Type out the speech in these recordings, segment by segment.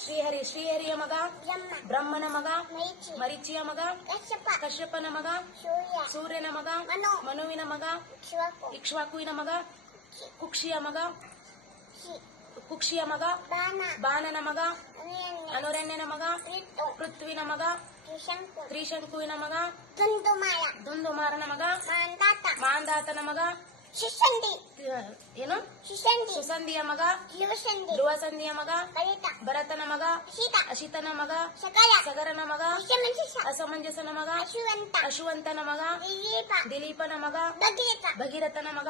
ಶ್ರೀಹರಿಯ ಮಗ ಬ್ರಹ್ಮನ ಮಗ ಮರೀಚಿಯ ಮಗ ಕಶ್ಯಪನ ಮಗ ಸೂರ್ಯನ ಮಗ ಮನುವಿನ ಮಗ ಇಕ್ಷ್ವಾಕುವಿನ ಮಗ ಕುಕ್ಷಿಯ ಮಗ ಬಾಣನ ಮಗ ಅನುರಣ್ಯನ ಮಗ ಪೃಥ್ವಿನ ಮಗ ತ್ರಿಶಂಕುವಿನ ಮಗ ದುಂದುಮಾರನ ಮಗ ಮಾಂದಾತನ ಮಗ ಏನು ಸುಸಂಧಿಯ ಮಗ ಧ್ರುವಸಂಧಿಯ ಮಗ ಭರತನ ಮಗ ಅಶಿತನ ಮಗ ಸಗರನ ಮಗ ಅಸಮಂಜಸನ ಮಗ ಅಶುವಂತನ ಮಗ ದಿಲೀಪನ ಮಗ ಭಗೀರಥನ ಮಗ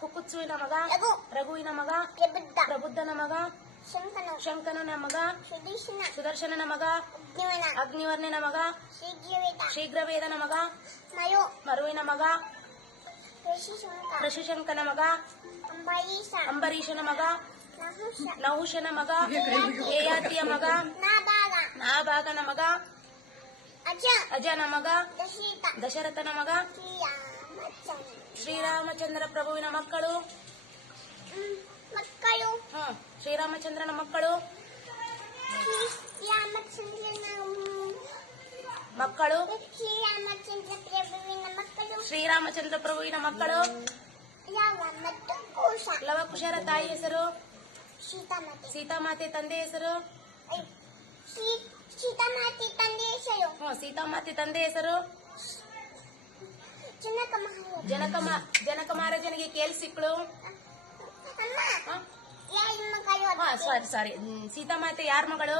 ಕುಕುತ್ಸುವಿನ ಮಗ ರಘುವಿನ ಮಗ ಪ್ರಬುದ್ಧನ ಮಗ ಶಂಕನನ ಮಗ ಸುದರ್ಶನನ ಮಗ ಅಗ್ನಿವರ್ಣನ ಮಗ ಶೀಘ್ರವೇದನ ಮಗ ಮರುವಿನ ಮಗ ಋಷಿಶಂಕನ ಮಗ ಅಂಬರೀಷನ ಮಗ ನಹುಷನ ಮಗ ಯಯಾತಿಯ ಮಗ ನಾಭಾಗನ ಮಗ ಅಜನ ಮಗ ದಶರಥನ ಮಗ ಶ್ರೀರಾಮಚಂದ್ರ ಪ್ರಭುವಿನ ಮಕ್ಕಳು ಶ್ರೀರಾಮಚಂದ್ರನ ಮಕ್ಕಳು ಶ್ರೀರಾಮಚಂದ್ರ ಪ್ರಭುವಿನ ಮಕ್ಕಳು ಲವಕುಶರ ತಾಯಿ ಹೆಸರು ಸೀತಾಮಾತೆ ತಂದೆ ಹೆಸರು ಸೀತಾಮಾತೆ ತಂದೆ ಹೆಸರು ಜನಕ ಮಹಾರಾಜನಿಗೆ ಕೇಳಿಸಿಕ್ಳು ಸಾರಿ ಸೀತಾಮಾತೆ ಯಾರ ಮಗಳು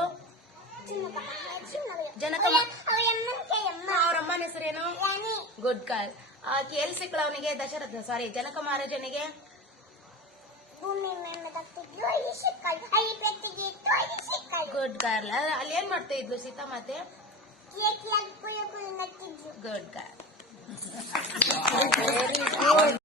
ಅವ್ರ ಅಮ್ಮನ ಹೆಸರೇನು ಗುಡ್ ಗರ್ಲ್ ಕೇಳಿಸಿಕ್ಳು ಅವನಿಗೆ ದಶರಥ ಜನಕ ಮಹಾರಾಜನಿಗೆ ಗುಡ್ ಗರ್ಲ್ ಅಲ್ಲಿ ಏನ್ ಮಾಡ್ತಾ ಇದ್ಲು ಸೀತಾಮಾತೆ ಗುಡ್ ಗರ್ಲ್